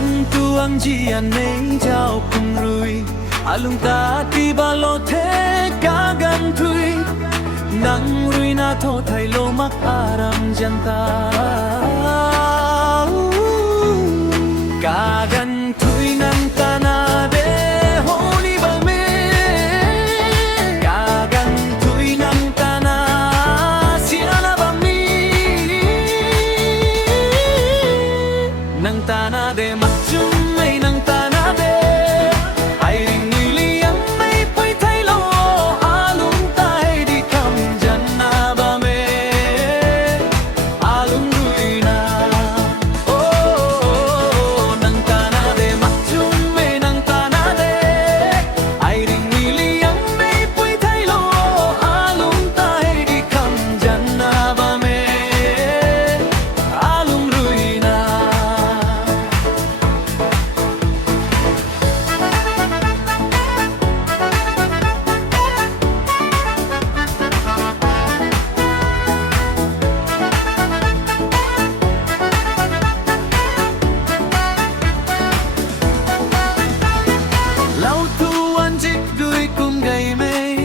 nang tuang jian nei jau kum rui alung ta ti ba lo the ka gan thui nang rui na tho thai lo mak aram janta ka gan thui nang ta na de holi ba me ka gan thui nang ta na siana ba mi nang ta na de mak chum mai nang ta na de ai ring ni liam mai pai thai lo alung tai đi kam jan na ba me alung rui na nang ta na de mak chum mai nang ta na de ai ring ni liam mai pai thai lo alung tai đi kam jan na ba me alung rui na lâu tu anh chích đuôi cùng gầy mây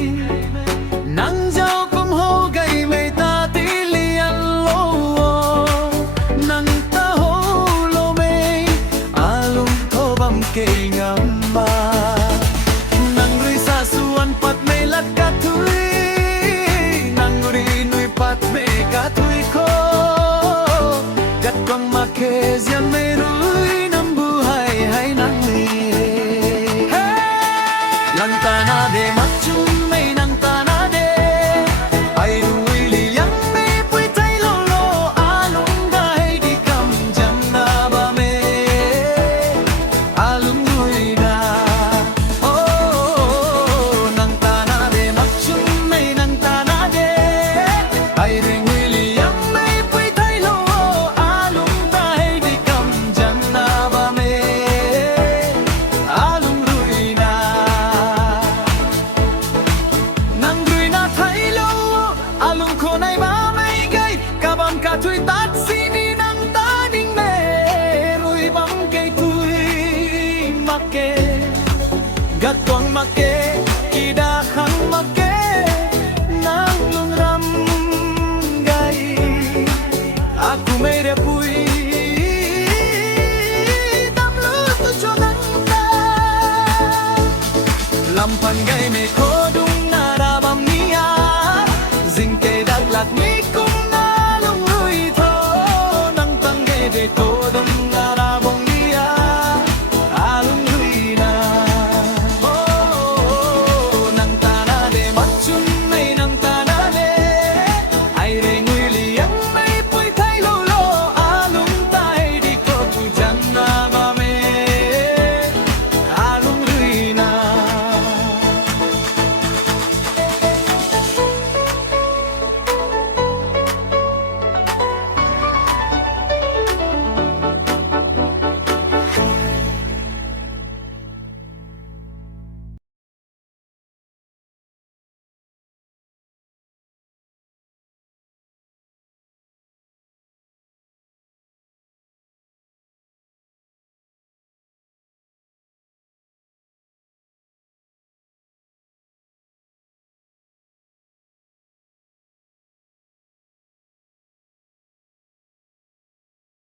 nắng gió cùng hô gầy mây ta tí liền lô nắng ta hô lô mây alung thô băm cây ngắm ma nắng rui sa suan pat mây lát cả thui nắng ri nuôi pat mây cả thui khô gắt quăng ma khe giang mây rui năm bu hai hai nắng li nang ta na de mak chum mai nang ta na de ai rui li yang me pui tai lo lo alung dai đi kam jan na ba me alung rui na nang ta na de mak chum mai nang ta na de ai rui li yang me pui tai lo alung dai đi kam jan na ba me alung rui na nang rui na thấy lo alung khô này ba mấy gây cả bom cả thui tát xin đi nang ta đinh mê rui bấm cây thui mặc kệ gắt quăng mặc kệ kỳ đa